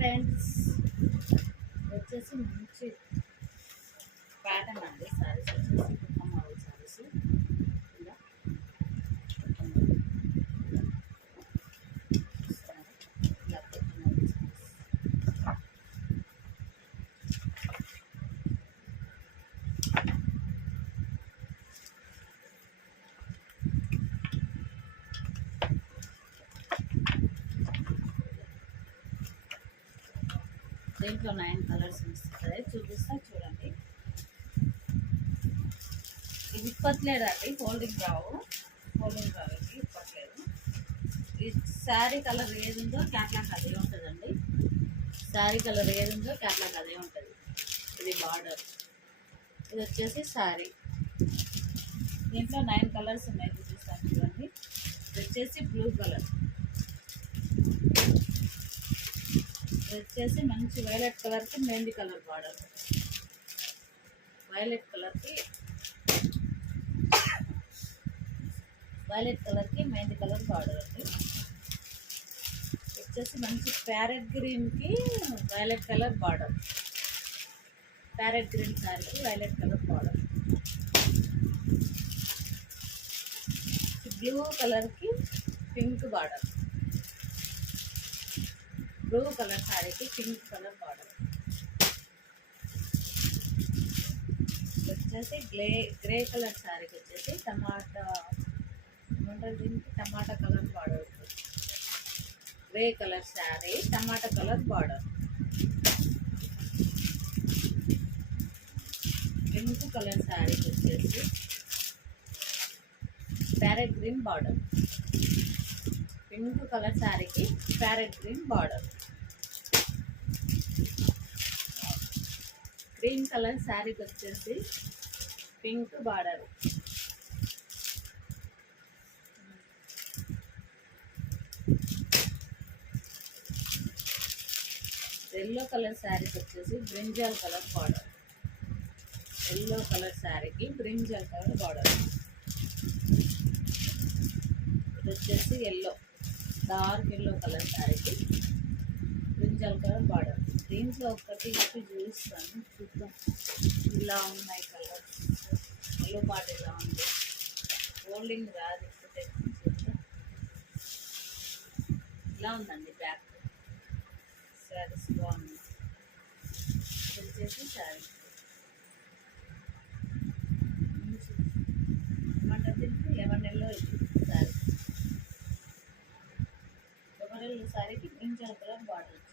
ఫ్రెండ్స్, వచ్చేసి మంచి ప్యాటర్న్ అండి. శారీస్ వచ్చేసి కుప్పం మోడల్ శారీస్. ఇలా ఇలా కుప్పం మోడల్ శారీస్. దీంట్లో 9 కలర్స్ వస్తాయి, చూపిస్తా చూడండి. ఇది ఇప్పట్లేదండి, ఫోల్డింగ్ రావు ఇది ఇప్పట్లేదు. ఈ శారీ కలర్ ఏది ఉందో క్యాట్లాగ్ అదే ఉంటుందండి. శారీ కలర్ ఏది ఉందో క్యాట్లాగ్ అదే ఉంటుంది. ఇది బార్డర్, ఇది వచ్చేసి శారీ. దీంట్లో 9 కలర్స్ ఉన్నాయి, చూపిస్తాను చూడండి. ఇది వచ్చేసి బ్లూ కలర్, ఇది వచ్చేసి మంచి వైలెట్ కలర్కి మెహందీ కలర్ బార్డర్. వైలెట్ కలర్కి మెహందీ కలర్ బార్డర్ అండి. వచ్చేసి మంచి ప్యారెట్ గ్రీన్కి violet colour border. Parrot green శారీకి వైలెట్ కలర్ బార్డర్. బ్లూ కలర్కి పింక్ బార్డర్. బ్లూ కలర్ శారీకి పింక్ కలర్ బార్డర్. వచ్చేసి గ్రే కలర్ శారీకి వచ్చేసి tomato colour border. Grey colour sari, tomato colour border. Pink colour శారీకి వచ్చేసి parrot green border. Pink colour శారీకి parrot green border. Green colour శారీకి వచ్చేసి పింక్ బార్డర్. ఎల్లో కలర్ శారీకి వచ్చేసి brinjal colour border. Yellow colour శారీకి బ్రింజాల్ కలర్ బార్డర్. ఇది వచ్చేసి ఎల్లో, డార్క్ ఎల్లో కలర్ శారీకి బ్రింజాల్ కలర్ బార్డర్. దీంట్లో ఒకటి ఇప్పి చూపిస్తాను, చూద్దాం. ఇలా ఉన్నాయి కలర్స్. ఎల్లో పార్ట్ ఇలా ఉంది, ఫోల్డింగ్ రాదు. చూద్దాం. ఇలా ఉందండి బ్యాక్. శారీస్ బాగుంది. ఇది వచ్చేసి శారీ టమాటా పింక్, లెమన్ ఎల్లో. ఇది శారీ లెమన్ ఎల్లో శారీకి బ్రింజాల్ కలర్ బార్డర్ వచ్చేసి.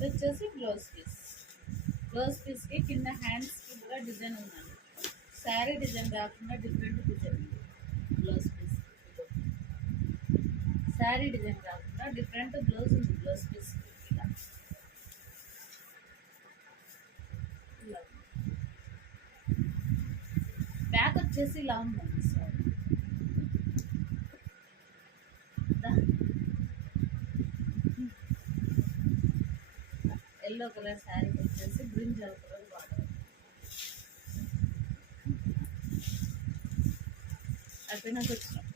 ఇది వచ్చేసి బ్లౌజ్ పీస్కి కింద హ్యాండ్స్కి కూడా డిజైన్ ఉందండి. శారీ డిజైన్ కాకుండా డిఫరెంట్ డిజైన్ ఉంది బ్లౌజ్ పీస్. శారీ డిజైన్ కాకుండా డిఫరెంట్ బ్లౌజ్ ఉంది బ్లౌజ్ పీస్. ఇలా బ్యాక్ వచ్చేసి ఇలా ఉందండి సారీ. ఎల్లో కలర్ శారీకి వచ్చేసి బ్రింజాల్ కలర్ బార్డర్. అయిపోయినాక వచ్చినాం.